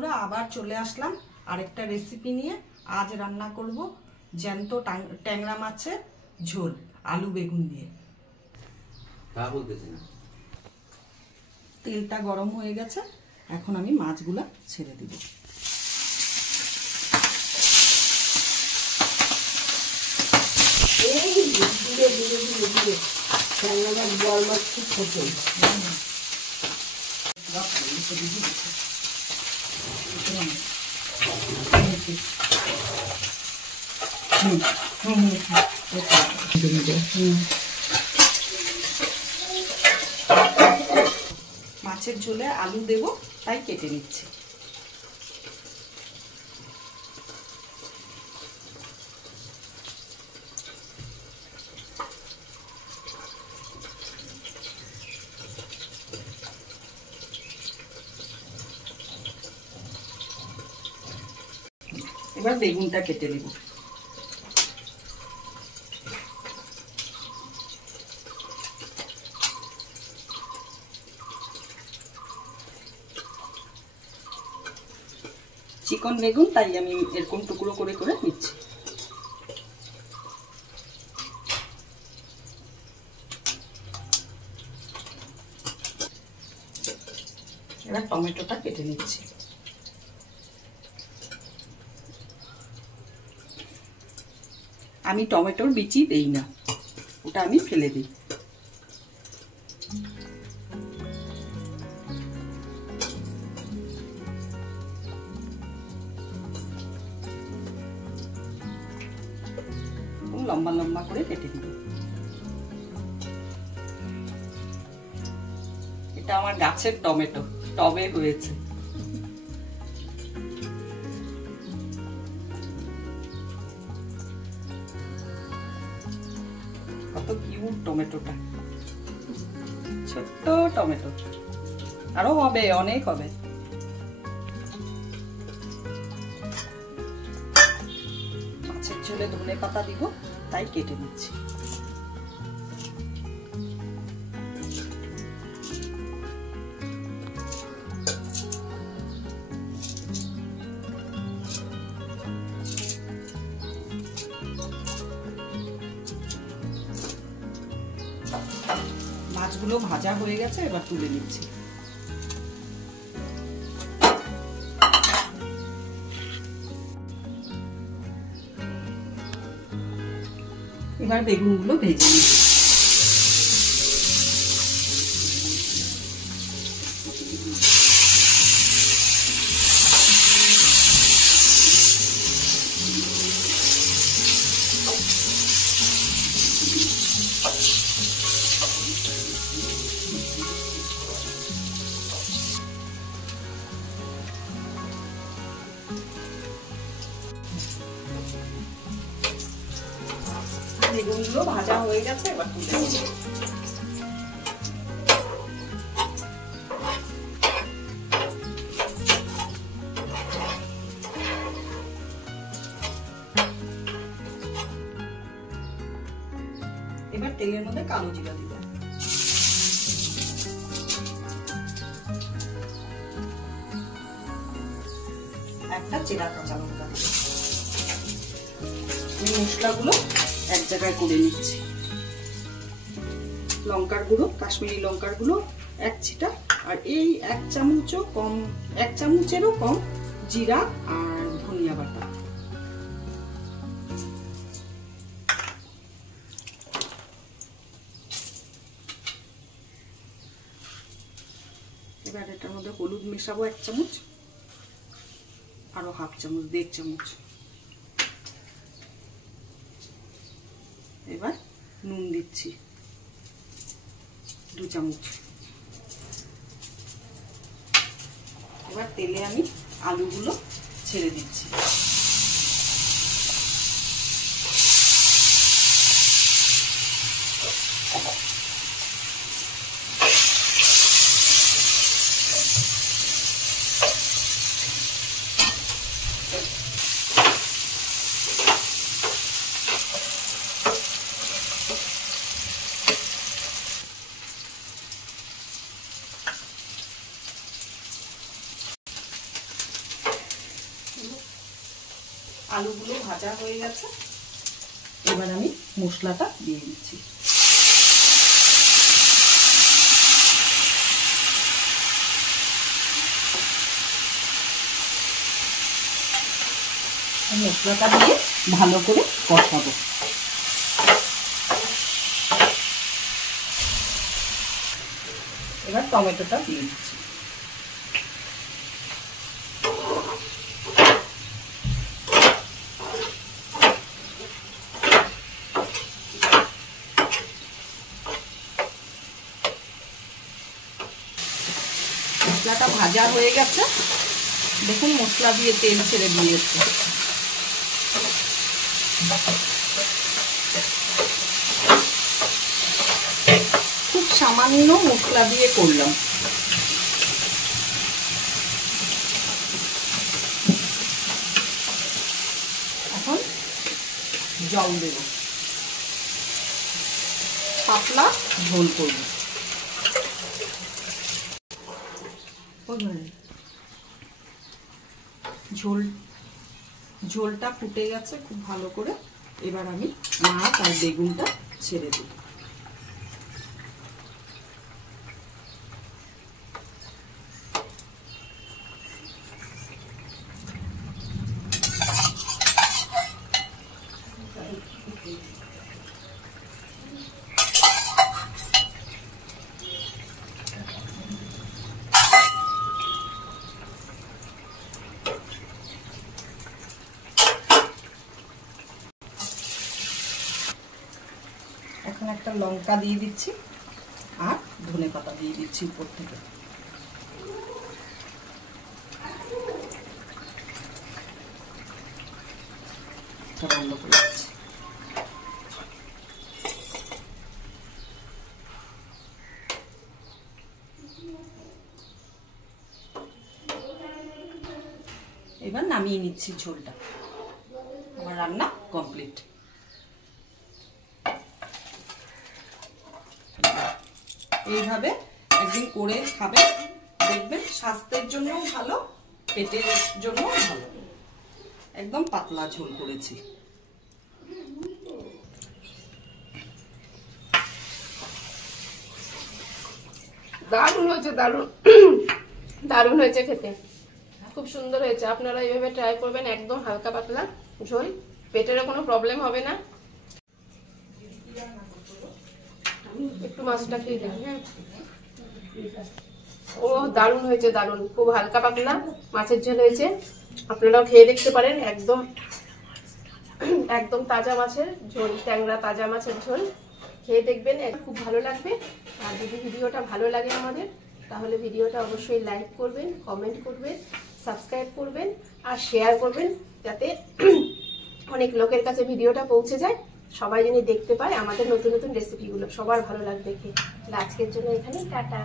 বন্ধুরা, আবার চলে আসলাম আরেকটা রেসিপি নিয়ে। আজ রান্না করব জ্যান্ত ট্যাংরা মাছের ঝোল আলু বেগুন দিয়ে। তেলটা গরম হয়ে গেছে, এখন আমি মাছগুলা ছেড়ে দিব। ট্যাংরা মাছ বল মাছ খুব ছোট। মাছের ঝোলে আলু দেব, তাই কেটে নিচ্ছি। এবার বেগুনটা কেটে নেব। চিকন বেগুন, তাই আমি এরকম টুকরো করে করে নিচ্ছি। এবার টমেটোটা কেটে নিচ্ছি। আমি টমেটোর বিচি দেই না, ওটা আমি ফেলে দিই। লম্বা লম্বা করে কেটে দিব। এটা আমার গাছের টমেটো, টবে হয়েছে। কত কিউট টমেটোটা, ছোট্ট টমেটো। আরো হবে, অনেক হবে। মাছের ঝোলে ধনে পাতা দিব, তাই কেটে নিচ্ছি। মাছগুলো ভাজা হয়ে গেছে, এবার তুলে নিচ্ছি। এবার বেগুনগুলো ভেজে নিচ্ছি। বেগুনগুলো ভাজা হয়ে গেছে, এবার তুলে নিচ্ছি। এবার তেলের মধ্যে কালো জিরা দিব, একটা চেরা কাঁচা লঙ্কা দিব। এই মশলাগুলো এক জায়গায় করে নিচ্ছি। লঙ্কার গুঁড়ো, কাশ্মীরি লঙ্কার গুঁড়ো 1 ছিটা, আর এই 1 চামচও কম, 1 চামচেরও কম জিরা আর ধনিয়া বাটা। এবার এটার মধ্যে হলুদ মেশাবো 1 চামচ, আরো হাফ চামচ, 1.5 চামচ। এবার নুন দিচ্ছি 2 চামচ। এবার তেলে আমি আলুগুলো ছেড়ে দিচ্ছি। আলুগুলো ভাজা হয়ে গেছে, এবার আমি মশলাটা দিয়ে দিচ্ছি। মশলাটা দিয়ে ভালো করে কষাবো। এবার টমেটোটা দিয়ে দিচ্ছি। মশলাটা ভাজা হয়ে গেছে, দেখুন মশলা দিয়ে তেল ছেড়ে দিয়েছে। খুব সামান্য মশলা দিয়ে করলাম। এখন জল দেব, পাতলা ঝোল করব। ঝোলটা ফুটে গেছে খুব ভালো করে, এবার আমি মাছ আর বেগুনটা ছেড়ে দিই। এখন একটা লঙ্কা দিয়ে দিচ্ছি আর ধনেপাতা দিয়ে দিচ্ছি উপর থেকে। বন্ধ করে দিচ্ছি। এবার নামিয়ে নিচ্ছি ঝোলটা। আমার রান্না কমপ্লিট। এইভাবে একদিন করে খাবেন, দেখবেন স্বাস্থ্যের জন্যও ভালো, পেটের জন্যও ভালো। একদম পাতলা ঝোল করেছি। দারুণ হয়েছে, দারুণ দারুণ হয়েছে খেতে, খুব সুন্দর হয়েছে। আপনারা এইভাবে ট্রাই করবেন, একদম হালকা পাতলা ঝোল, পেটেরও কোনো প্রবলেম হবে না। একটু মাছটা খেয়ে দেখি। হ্যাঁ, ও দারুণ হয়েছে, দারুণ, খুব হালকা পাতলা মাছের ঝোল হয়েছে। আপনারাও খেয়ে দেখতে পারেন, একদম একদম তাজা মাছের ঝোল, ট্যাংরা তাজা মাছের ঝোল। খেয়ে দেখবেন, খুব ভালো লাগবে। আর যদি ভিডিওটা ভালো লাগে আমাদের, তাহলে ভিডিওটা অবশ্যই লাইক করবেন, কমেন্ট করবেন, সাবস্ক্রাইব করবেন আর শেয়ার করবেন, যাতে অনেক লোকের কাছে ভিডিওটা পৌঁছে যায়, সবাই যেন দেখতে পায় আমাদের নতুন নতুন রেসিপিগুলো। সবার ভালো লাগবে খেয়ে। আজকের জন্য এখানেই টাটা।